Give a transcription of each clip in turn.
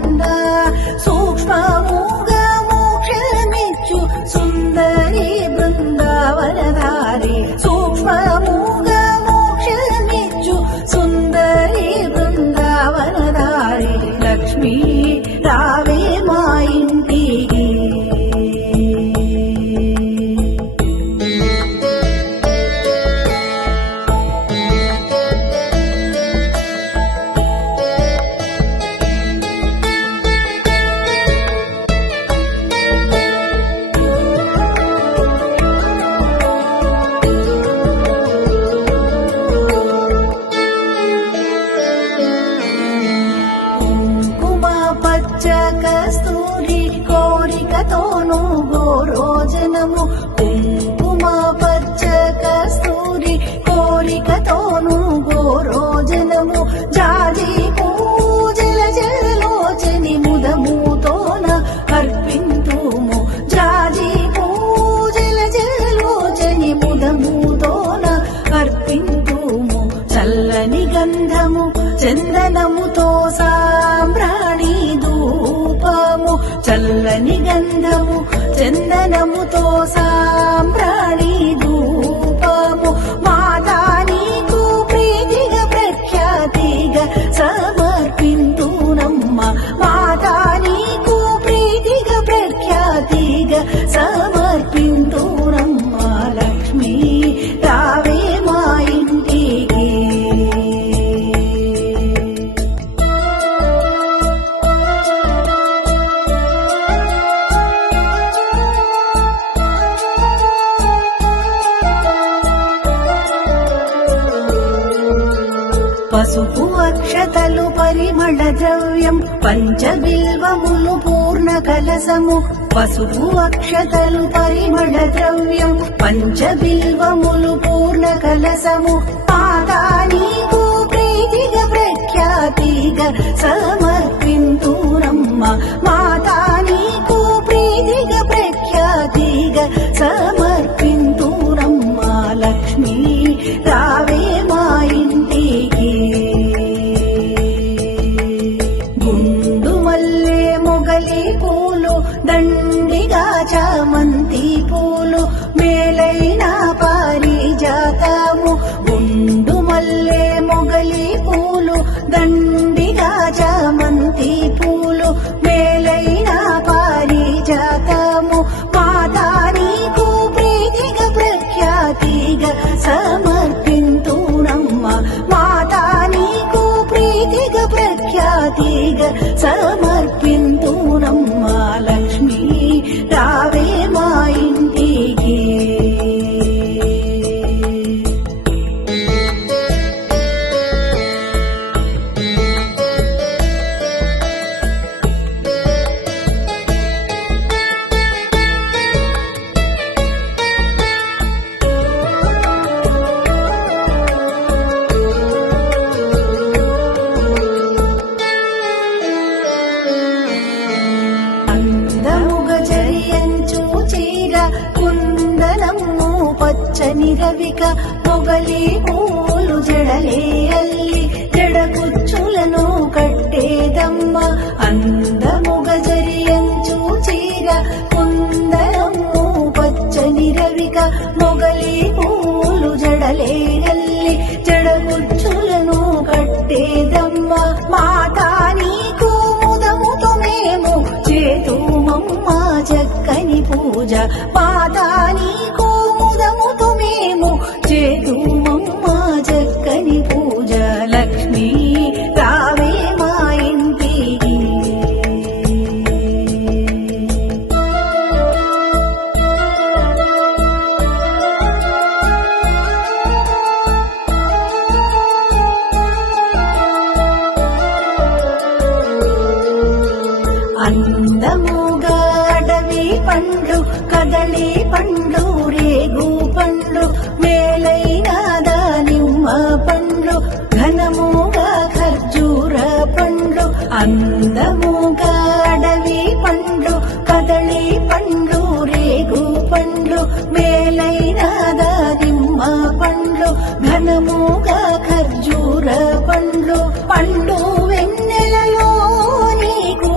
బృంద సూక్ష్మముగా మోక్షమిచ్చు సుందరి బృందావనధారి సూక్ష్మముగా మోక్షమిచ్చు సుందరి బృందావనధారి లక్ష్మీ రావే మా ఇంటికి కస్తూరి కోరికతోను గోరోజనము కుంకుమ పచ్చ కస్తూరి కోరికతోను గోరోజనము జాజి పూజల జలలోచని ముదముతోన అర్పింతుము జాజి పూజల జలలోచని ముదముతోన అర్పింతుము చల్లని గంధము చందనముతో సాంబ్రాణి ధూపము చల్లని గంధము చందనముతో సాంబ్రాణి ధూపము మాతా నీకు ప్రీతిగా ప్రఖ్యాతిగా సమర్పింతునమ్మ మాతా నీకు ప్రీతిగా ప్రఖ్యాతిగా సమర్పింతునమ్మ లక్ష్మీ రావే మా ఇంటికి పసుపు అక్షతలు పరిమళ ద్రవ్యం పంచబిల్వములు పూర్ణ కలసము పసుపు అక్షతలు పరిమళ ద్రవ్యం పంచబిల్వములు పూర్ణ కలసము మాతా నీకు ప్రీతిగా ప్రఖ్యాతిగా సమర్పింతునమ్మ మాతా నీకు ప్రీతిగా ప్రఖ్యాతిగా సమర్పింతునమ్మ లక్ష్మీ రావే మా ఇంటికి గుండు మల్లె మొగలి పూలు దండిగా చామంతి పూలు మేలైన పారిజాతము గుండు మల్లె మొగలి పూలు దండిగా చామంతి పూలు మేలైన పారిజాతము మాతా నీకు ప్రీతిగా ప్రఖ్యాతిగా సమర్పింతునమ్మ మాతా నీకు ప్రీతిగా ప్రఖ్యాతిగా సమర్పింతునమ్మ లక్ష్మీ రావే మా ఇంటికి పచ్చని రవిక మొగలి పూలు జడలే అల్లి జడకుచ్చులను కట్టేదమ్మ అందముగ జరియంచు చీర కుందనము పచ్చని రవిక మొగలి పూలు జడలే అల్లి జడకుచ్చులను కట్టేదమ్మ మాతా నీకు ముదముతో మేము చేతుమమ్మ చక్కని పూజ మాతా నీకు ముదముతో మేము చేతుమమ్మ చక్కని పూజ లక్ష్మీ రావే మా ఇంటికి అందముగా అడవి పండ్లు కదలి పండ్లు రేగు పండ్లు మేలైన దానిమ్మ పండ్లు ఘనముగా ఖర్జూర పండ్లు అందముగా అడవి పండ్లు కదలి పండ్లు రేగు పండ్లు మేలైన దానిమ్మ పండ్లు ఘనముగా ఖర్జూర పండ్లు పండు వెన్నెలలో నీకు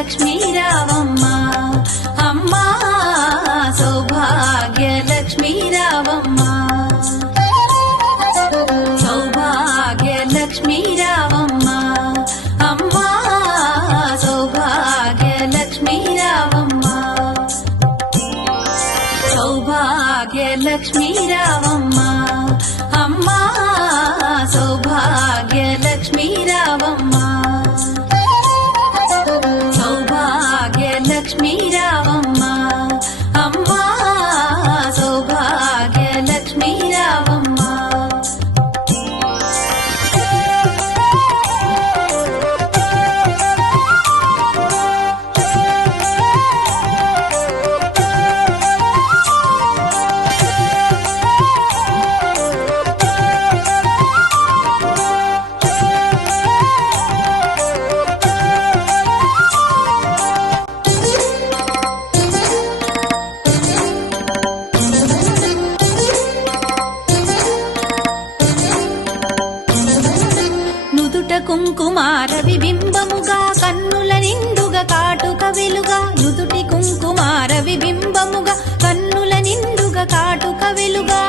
సౌభాగ్యలక్ష్మీ రావమ్మ అమ్మా సౌభాగ్యలక్ష్మీ రావమ్మ సౌభాగ్యలక్ష్మీ రావమ్మ అమ్మా సౌభాగ్యలక్ష్మీ రావమ్మ సౌభాగ్యలక్ష్మీ రావమ్మ అమ్మా సౌభాగ్యలక్ష్మీ రావమ్మ సౌభాగ్యలక్ష్మీ రావమ్మ అమ్మా సౌభాగ్యలక్ష్మీ రావమ్మ నుదుట కుంకుమార విబింబముగా కన్నుల నిండుగా కాటుక వెలుగా నుదుటి కుంకుమార విబింబముగా కన్నుల నిండుగా కాటుక వెలుగా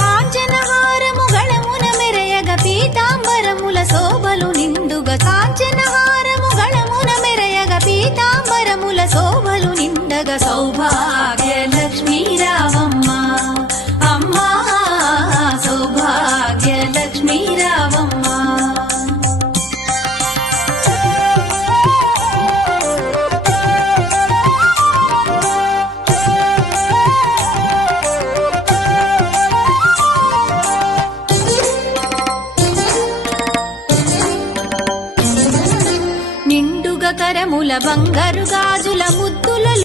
కాంచనహారము గళమున మెరయగ పీతాంబరముల శోభలు నిండుగా కాంచనహారము గళమున మెరయగ పీతాంబరముల శోభలు నిండగా సౌభాగ్యలక్ష్మీ రావమ్మ అమ్మా సౌభాగ్యలక్ష్మీ రావమ్మ నిండుగా కరముల బంగారు గాజుల ముద్దుల